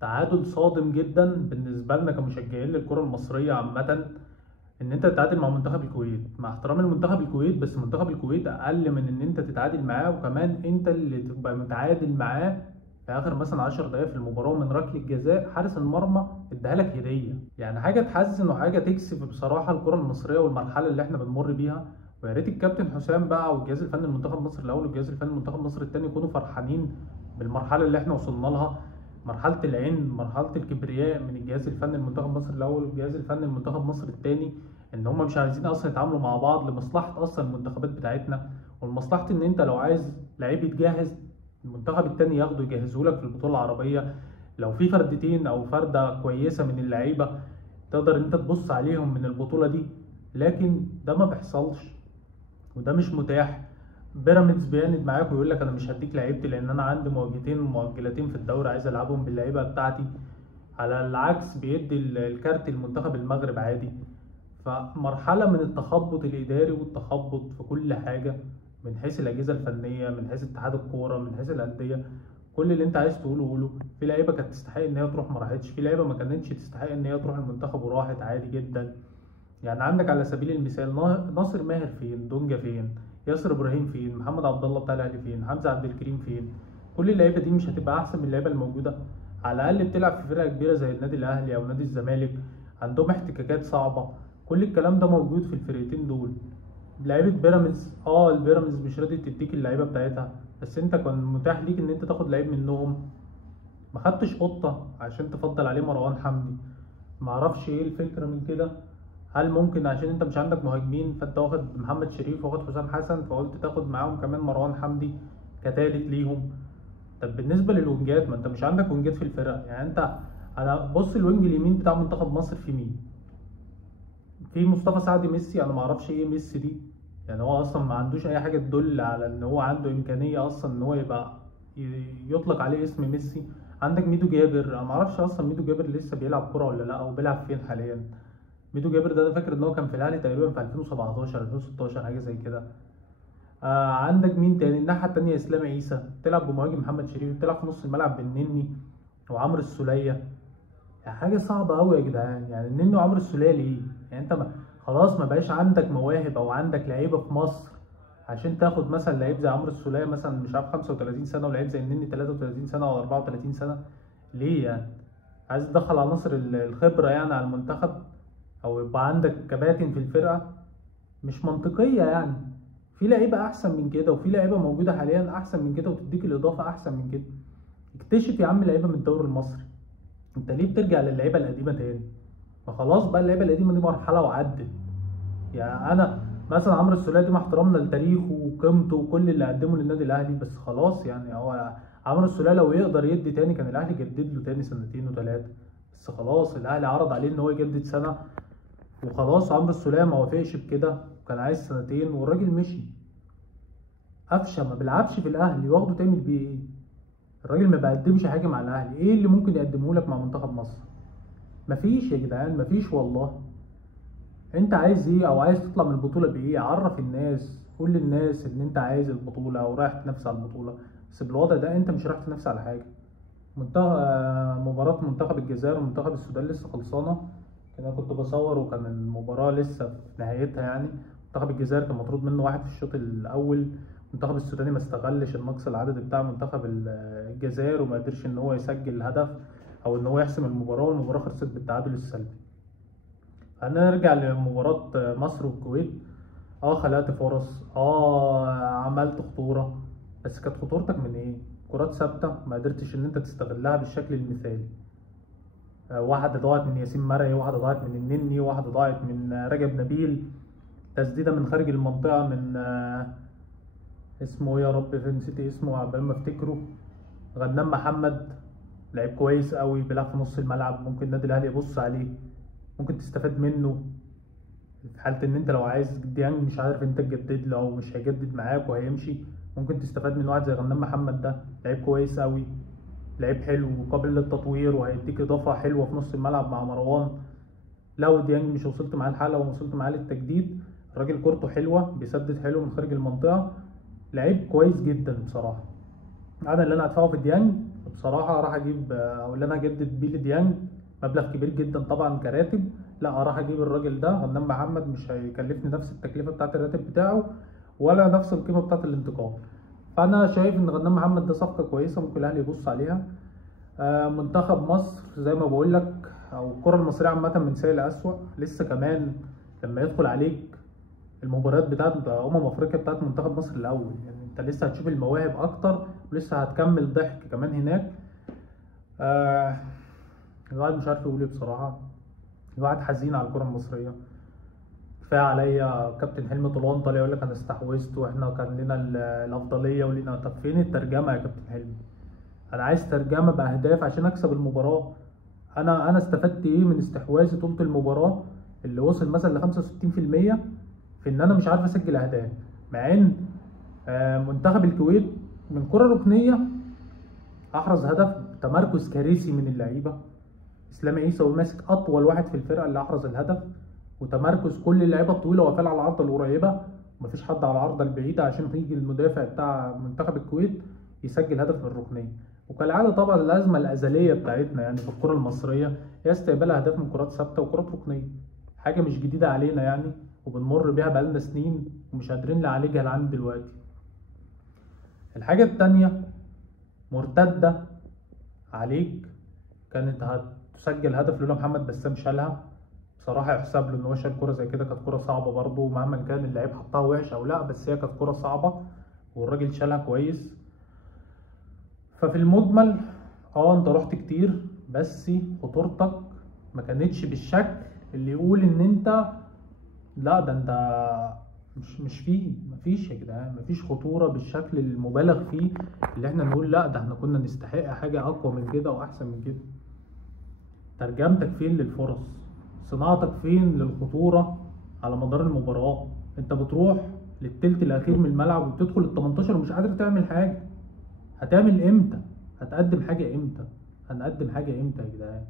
تعادل صادم جدا بالنسبه لنا كمشجعين للكره المصريه عامه، ان انت تتعادل مع منتخب الكويت. مع احترامي لمنتخب الكويت، بس منتخب الكويت اقل من ان انت تتعادل معاه، وكمان انت اللي تبقى متعادل معاه في اخر مثلا 10 دقائق في المباراه من ركله جزاء حارس المرمى اداها لك هديه. يعني حاجه تحزن وحاجه تكسف بصراحه الكره المصريه والمرحله اللي احنا بنمر بيها. ويا ريت الكابتن حسام بقى والجهاز الفني لمنتخب مصر الاول والجهاز الفني لمنتخب مصر الثاني يكونوا فرحانين بالمرحله اللي احنا وصلنا لها. مرحله العين، مرحله الكبرياء من الجهاز الفني لمنتخب مصر الاول والجهاز الفني لمنتخب مصر الثاني، ان هم مش عايزين اصلا يتعاملوا مع بعض لمصلحه اصلا المنتخبات بتاعتنا، ولمصلحه ان انت لو عايز لعيب يتجهز المنتخب التاني ياخده يجهزه لك في البطوله العربيه. لو في فردتين او فرده كويسه من اللعيبه تقدر انت تبص عليهم من البطوله دي، لكن ده ما بيحصلش وده مش متاح. بيراميدز بيعند معاك ويقول لك انا مش هديك لعيبتي لان انا عندي مواجهتين مؤجلتين في الدوري عايز العبهم باللعيبه بتاعتي. على العكس بيدي الكارت المنتخب المغرب عادي. فمرحلة من التخبط الإداري والتخبط في كل حاجة، من حيث الأجهزة الفنية، من حيث اتحاد الكورة، من حيث الأندية. كل اللي أنت عايز تقوله قوله. في لعيبة كانت تستحق إن هي تروح ما راحتش، في لعيبة ما كانتش تستحق إن هي تروح المنتخب وراحت عادي جدا. يعني عندك على سبيل المثال ناصر ماهر فين؟ دونجا فين؟ ياسر إبراهيم فين؟ محمد عبد الله بتاع الأهلي فين؟ حمزة عبد الكريم فين؟ كل اللعيبة دي مش هتبقى أحسن من اللعيبة الموجودة؟ على الأقل بتلعب في فرقة كبيرة زي النادي الأهلي أو نادي الزمالك، عندهم احتكاكات صعبة. كل الكلام ده موجود في الفرقتين دول. لعيبه بيراميدز، البيراميدز مش راضي تديك اللعيبه بتاعتها، بس انت كان متاح ليك ان انت تاخد لعيب منهم. ما خدتش قطه عشان تفضل عليه مروان حمدي. ما اعرفش ايه الفكره من كده. هل ممكن عشان انت مش عندك مهاجمين فانت واخد محمد شريف واخد حسام حسن فقلت تاخد معاهم كمان مروان حمدي كتالت ليهم؟ طب بالنسبه للونجات، ما انت مش عندك ونجات في الفرقه. يعني انت، انا بص الوينج اليمين بتاع منتخب مصر في مين؟ في مصطفى سعد ميسي، انا ما اعرفش ايه ميسي دي. يعني هو اصلا ما عندوش اي حاجه تدل على ان هو عنده امكانيه اصلا ان هو يبقى يطلق عليه اسم ميسي. عندك ميدو جابر، انا ما اعرفش اصلا ميدو جابر لسه بيلعب كوره ولا لا او بيلعب فين حاليا. ميدو جابر ده انا فاكر ان هو كان في الاهلي تقريبا في 2017 2016 حاجه زي كده. عندك مين تاني الناحيه التانيه؟ اسلام عيسى تلعب بمهاجم محمد شريف، بتلعب في نص الملعب بالنني وعمرو السوليه. يعني حاجة صعبة أوي يا جدعان. يعني النني وعمرو السولية ليه؟ يعني أنت خلاص ما بقاش عندك مواهب أو عندك لعيبة في مصر عشان تاخد مثلا لعيب زي عمرو السولية مثلا مش عارف 35 سنة، ولعيب زي النني 33 سنة أو 34 سنة. ليه يعني؟ عايز تدخل عناصر الخبرة يعني على المنتخب أو يبقى عندك كباتن في الفرقة؟ مش منطقية يعني. في لعيبة أحسن من كده وفي لعيبة موجودة حاليا أحسن من كده وتديك الإضافة أحسن من كده. اكتشف يا عم لعيبة من الدوري المصري. انت ليه بترجع للعيبه القديمه تاني؟ فخلاص بقى اللعيبه القديمه دي مرحله وعدت. يعني انا مثلا عمرو السوليه دي مع احترامنا لتاريخه وقيمته وكل اللي قدمه للنادي الاهلي، بس خلاص يعني هو عمرو السوليه لو يقدر يدي تاني كان الاهلي جدد له تاني سنتين وثلاثه. بس خلاص الاهلي عرض عليه ان هو يجدد سنه وخلاص عمرو السوليه ما وافقش بكده وكان عايز سنتين والراجل مشي. قفشه ما بيلعبش في الاهلي واخده تعمل بيه ايه؟ الراجل ما بيقدمش حاجه مع الاهلي، ايه اللي ممكن يقدمه لك مع منتخب مصر؟ مفيش يا جدعان، مفيش والله. انت عايز ايه او عايز تطلع من البطولة بايه؟ عرف الناس، قول للناس ان انت عايز البطولة او رايح تنافس على البطولة. بس بالوضع ده انت مش رايح تنافس على حاجة. مباراة منتخب الجزائر ومنتخب السودان لسه خلصانة. انا كنت بصور وكان المباراة لسه في نهايتها يعني. منتخب الجزائر كان مطرود منه واحد في الشوط الاول. المنتخب السوداني ما استغلش النقص العددي بتاع منتخب الجزائر وما قدرش ان هو يسجل هدف او ان هو يحسم المباراة، والمباراة خلصت بالتعادل السلبي. هنرجع لمباراة مصر والكويت. خلقت فرص، عملت خطورة، بس كانت خطورتك من ايه؟ كرات ثابتة ما قدرتش ان انت تستغلها بالشكل المثالي. واحدة ضاعت من ياسين مرعي، واحدة ضاعت من النني، واحدة ضاعت من رجب نبيل. تسديدة من خارج المنطقة من اسمه ايه يا رب؟ فين نسيت اسمه عقبال ما افتكره. غنام محمد لعيب كويس قوي بيلعب في نص الملعب، ممكن النادي الاهلي يبص عليه، ممكن تستفاد منه في حالة إن أنت لو عايز ديانج مش عارف أنت تجدد له أو مش هيجدد معاك وهيمشي. ممكن تستفاد من واحد زي غنام محمد ده، لعيب كويس أوي، لعيب حلو وقابل للتطوير وهيديك إضافة حلوة في نص الملعب مع مروان. لو ديانج مش وصلت معاه الحلقة ووصلت معاه للتجديد، الراجل كورته حلوة بيسدد حلو من خارج المنطقة، لعيب كويس جدا بصراحة. أنا اللي أنا هدفعه في ديانج بصراحة راح اجيب او اللي انا اجدد بيه لديانج مبلغ كبير جدا طبعا كراتب. لا راح اجيب الراجل ده غنام محمد، مش هيكلفني نفس التكلفة بتاعت الراتب بتاعه ولا نفس القيمة بتاعت الانتقال. فانا شايف ان غنام محمد ده صفقة كويسة ممكن الاهلي يبص عليها. منتخب مصر زي ما بقول لك او الكرة المصرية عامة من سيء لأسوأ. لسه كمان لما يدخل عليك المباريات بتاعت افريقيا بتاعت منتخب مصر الاول، يعني انت لسه هتشوف المواهب اكتر ولسه هتكمل ضحك كمان هناك. آه الواحد مش عارف يقول ايه بصراحة. الواحد حزين على الكرة المصرية. كفاية عليا كابتن حلمي طولان طالع يقول لك انا استحوذت واحنا كان لنا الافضلية ولينا. طب فين الترجمة يا كابتن حلمي؟ انا عايز ترجمة باهداف عشان اكسب المباراة. انا استفدت ايه من استحواذي طول المباراة اللي وصل مثلا ل 65% في ان انا مش عارف اسجل اهداف، مع ان منتخب الكويت من كرة ركنية احرز هدف تمركز كارثي من اللعيبة. اسلام عيسى وماسك اطول واحد في الفرقة اللي احرز الهدف، وتمركز كل اللعيبة الطويلة وقفل على العارضة القريبة ومفيش حد على العارضة البعيدة عشان يجي المدافع بتاع منتخب الكويت يسجل هدف من الركنية. وكالعادة طبعا الأزمة الأزلية بتاعتنا يعني في الكرة المصرية هي استقبال أهداف من كرات ثابتة وكرات ركنية. حاجة مش جديدة علينا يعني، وبنمر بيها بقالنا سنين ومش قادرين نعالجها لعند دلوقتي. الحاجة التانية، مرتدة عليك كانت هتسجل هدف لولا محمد بسام شالها. بصراحة يحسب له ان هو شال كورة زي كده، كانت كورة صعبة برضه مهما كان اللعيب حطها وحش او لا، بس هي كانت كورة صعبة والراجل شالها كويس. ففي المجمل انت رحت كتير بس خطورتك ما كانتش بالشكل اللي يقول ان انت لا ده انت مش فيه. مفيش يا جدعان، مفيش خطورة بالشكل المبالغ فيه اللي احنا نقول لا ده احنا كنا نستحق حاجة اقوى من كده واحسن من كده. ترجمتك فين للفرص؟ صناعتك فين للخطورة على مدار المباراة؟ انت بتروح للتلت الاخير من الملعب وبتدخل ال 18 ومش قادر تعمل حاجة. هتعمل امتى؟ هتقدم حاجة امتى؟ هنقدم حاجة امتى يا جدعان؟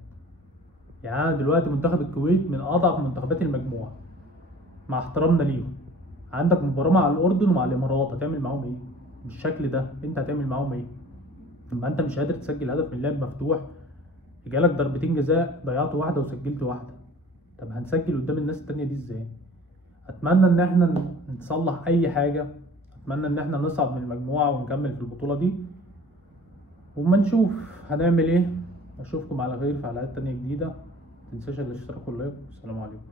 يعني أنا دلوقتي منتخب الكويت من اضعف منتخبات المجموعة مع احترامنا ليهم. عندك مباراة مع الأردن ومع الإمارات، هتعمل معاهم إيه؟ بالشكل ده أنت هتعمل معاهم إيه؟ لما أنت مش قادر تسجل هدف من لعب مفتوح، جالك ضربتين جزاء ضيعت واحدة وسجلت واحدة. طب هنسجل قدام الناس التانية دي إزاي؟ أتمنى إن إحنا نصلح أي حاجة، أتمنى إن إحنا نصعد من المجموعة ونكمل في البطولة دي، وما نشوف هنعمل إيه. أشوفكم على خير في حلقات تانية جديدة. متنساش الاشتراك واللايك. والسلام عليكم.